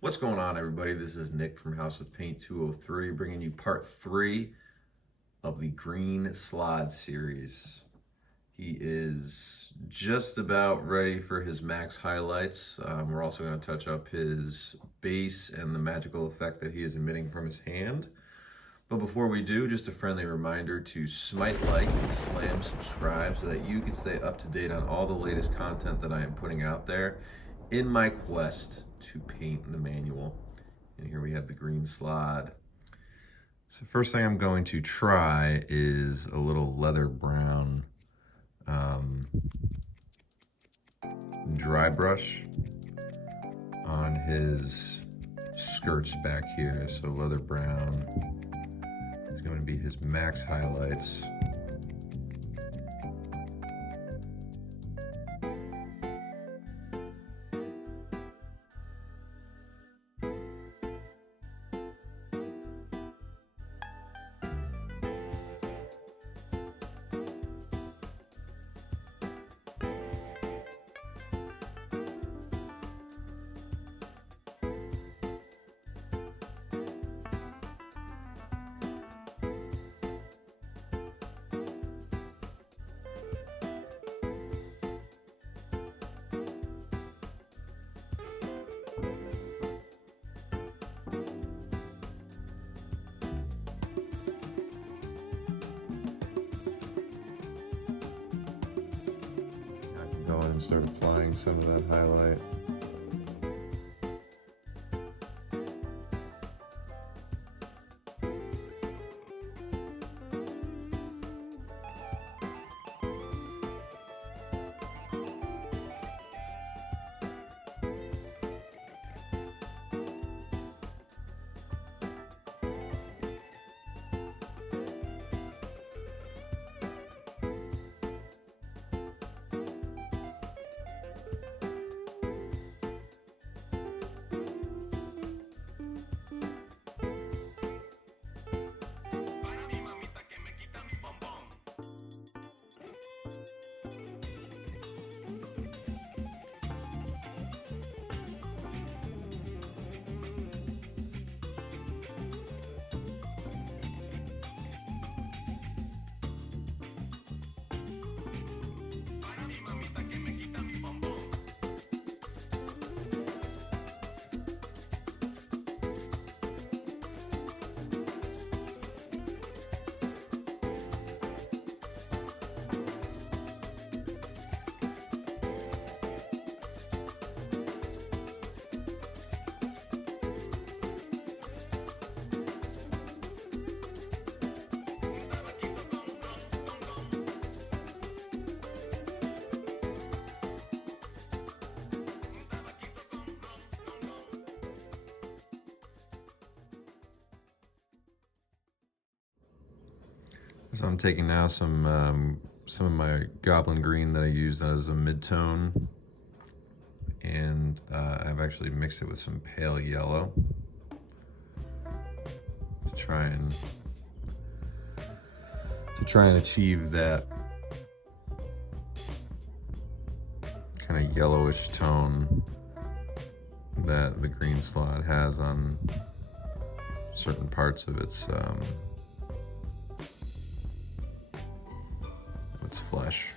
What's going on, everybody? This is Nick from House of Paint 203, bringing you part 3 of the Green Slaad series. He is just about ready for his max highlights. We're also going to touch up his base and the magical effect that he is emitting from his hand. But before we do, just a friendly reminder to smite like and slam subscribe so that you can stay up to date on all the latest content that I am putting out there in my quest to paint the manual. And here we have the Green Slaad. So first thing I'm going to try is a little leather brown dry brush on his skirts back here. So leather brown is going to be his max highlights. Go ahead and start applying some of that highlight. So I'm taking now some of my Goblin Green that I used as a mid-tone, and I've actually mixed it with some pale yellow to try and achieve that kind of yellowish tone that the Green Slaad has on certain parts of its flesh.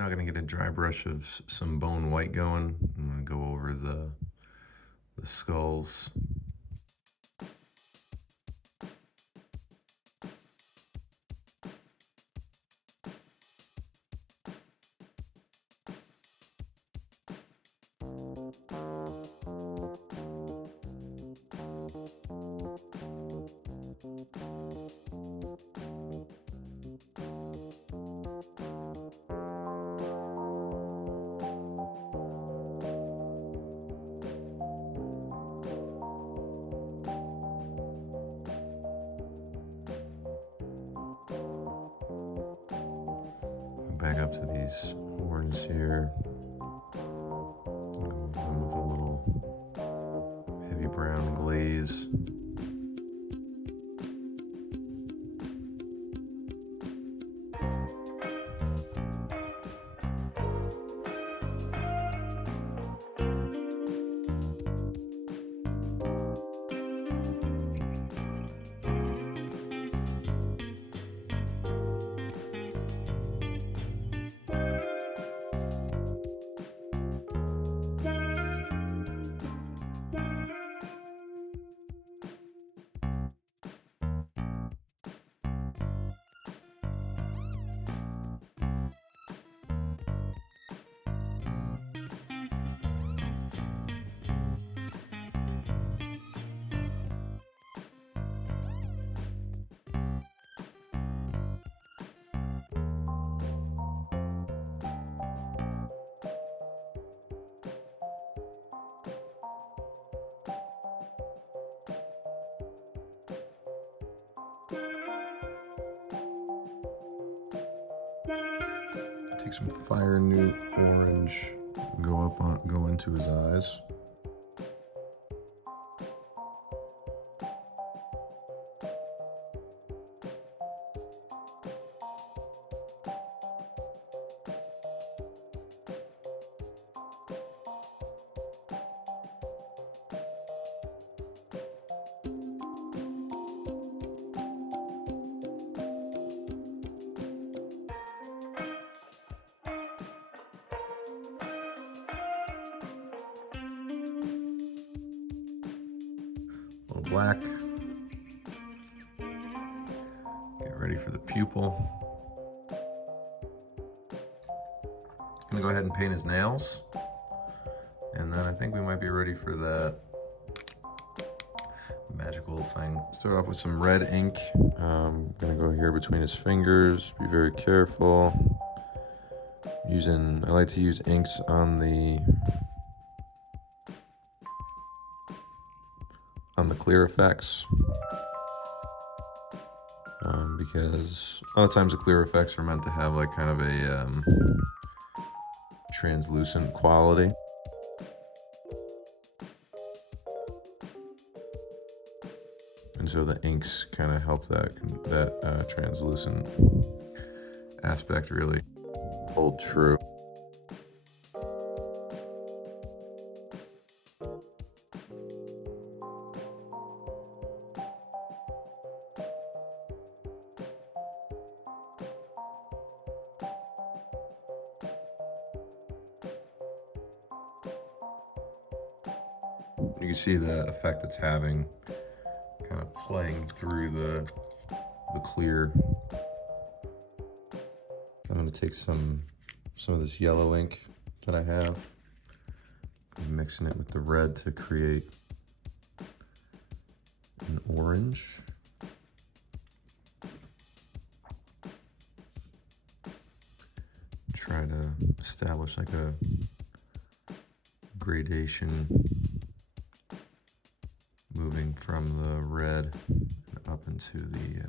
Now I'm gonna get a dry brush of some bone white going. I'm gonna go over the skulls. Back up to these horns here. Go with a little heavy brown glaze. Take some Firenewt Orange, go into his eyes. A little black. Get ready for the pupil. I'm gonna go ahead and paint his nails. And then I think we might be ready for that magical thing. Start off with some red ink. I'm gonna go here between his fingers. Be very careful. I like to use inks on the clear effects, because a lot of times the clear effects are meant to have like kind of a translucent quality. And so the inks kind of help that translucent aspect really hold true. You can see the effect it's having, kind of playing through the clear. I'm going to take some of this yellow ink that I have, and mixing it with the red to create an orange. Try to establish like a gradation moving from the red and up into the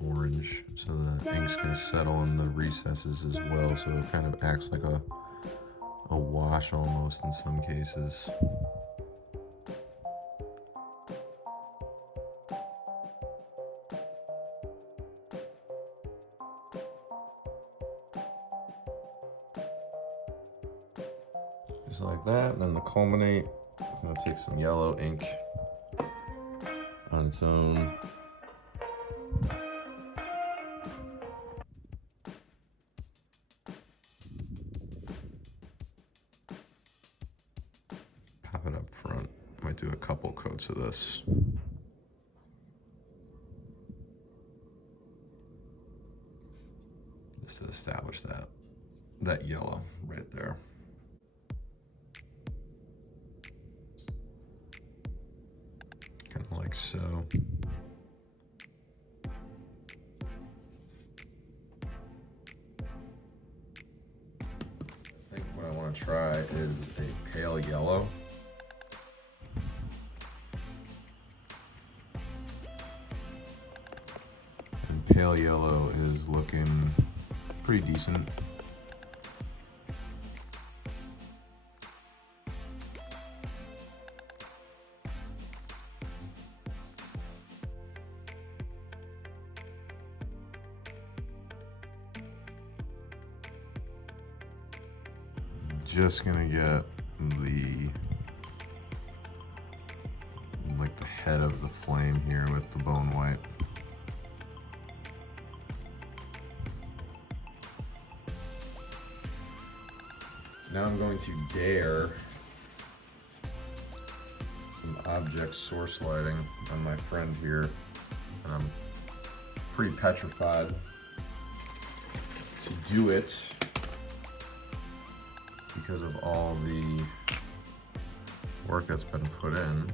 orange, so the ink's going to settle in the recesses as well, so it kind of acts like a wash almost in some cases. Just like that, and then to culminate, I'm going to take some yellow ink on its own. this. Just to establish that yellow right there. Kind of like so. I think what I want to try is a pale yellow. And pale yellow is looking pretty decent. Just gonna get the head of the flame here with the bone white. Now I'm going to dare some object source lighting on my friend here. I'm pretty petrified to do it because of all the work that's been put in,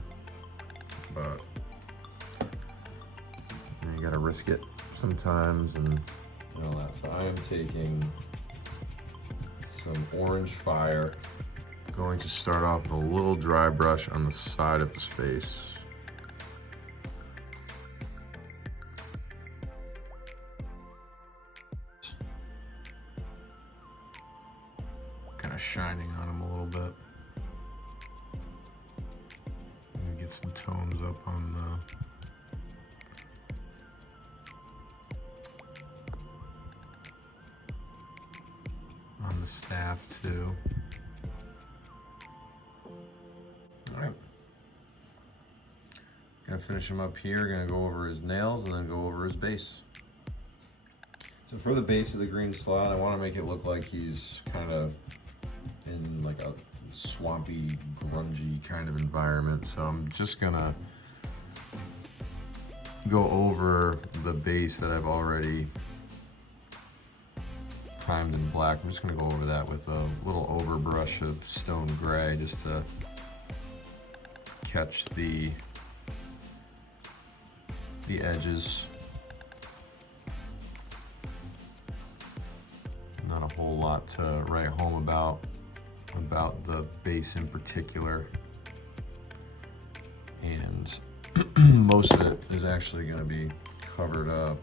but you gotta risk it sometimes and all that. So I am taking some orange fire. Going to start off with a little dry brush on the side of his face. Kind of shining on him a little bit. Maybe get some tones up on the staff too. All right. Gonna finish him up here. Gonna go over his nails and then go over his base. So for the base of the Green Slaad, I want to make it look like he's kind of in like a swampy, grungy kind of environment. So I'm just gonna go over the base that I've already primed in black. I'm just gonna go over that with a little overbrush of stone gray just to catch the edges. Not a whole lot to write home about the base in particular, and most of it is actually going to be covered up.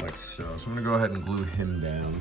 Like so. So I'm gonna go ahead and glue him down.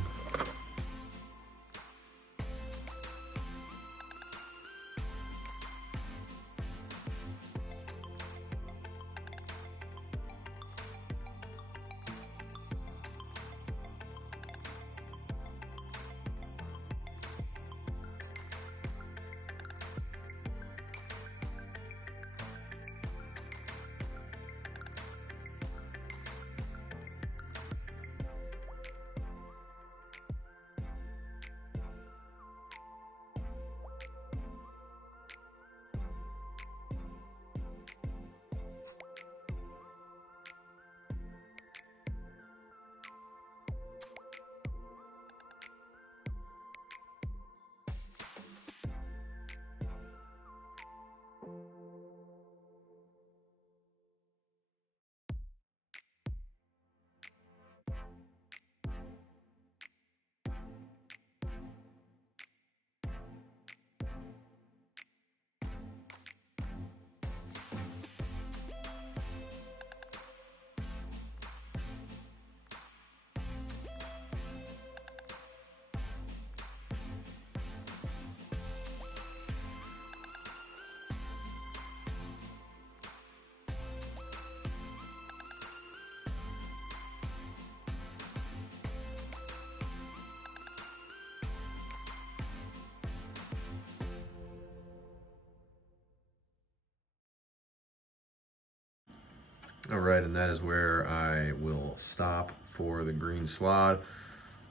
All right, and that is where I will stop for the Green Slaad.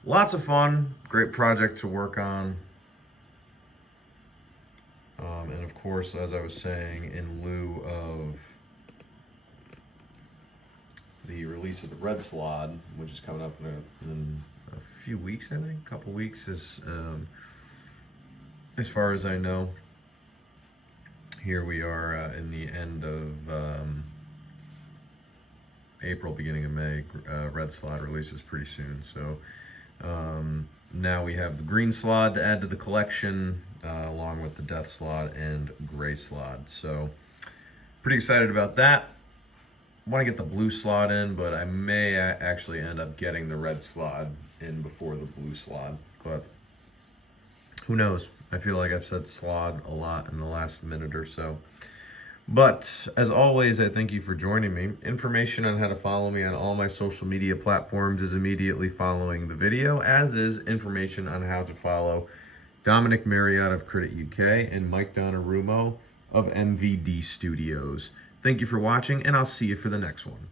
Lots of fun, great project to work on. And of course, as I was saying, in lieu of the release of the Red Slaad, which is coming up in a few weeks, I think, a couple weeks, as far as I know. Here we are in the end of April, beginning of May. Red Slaad releases pretty soon. So now we have the Green Slaad to add to the collection, along with the Death Slaad and Gray Slaad. So pretty excited about that. Want to get the Blue Slaad in, but I may actually end up getting the Red Slaad in before the Blue Slaad. But who knows? I feel like I've said Slaad a lot in the last minute or so. But as always, I thank you for joining me. Information on how to follow me on all my social media platforms is immediately following the video, as is information on how to follow Dominic Marriott of Credit UK and Mike Donnarummo of MVD Studios. Thank you for watching, and I'll see you for the next one.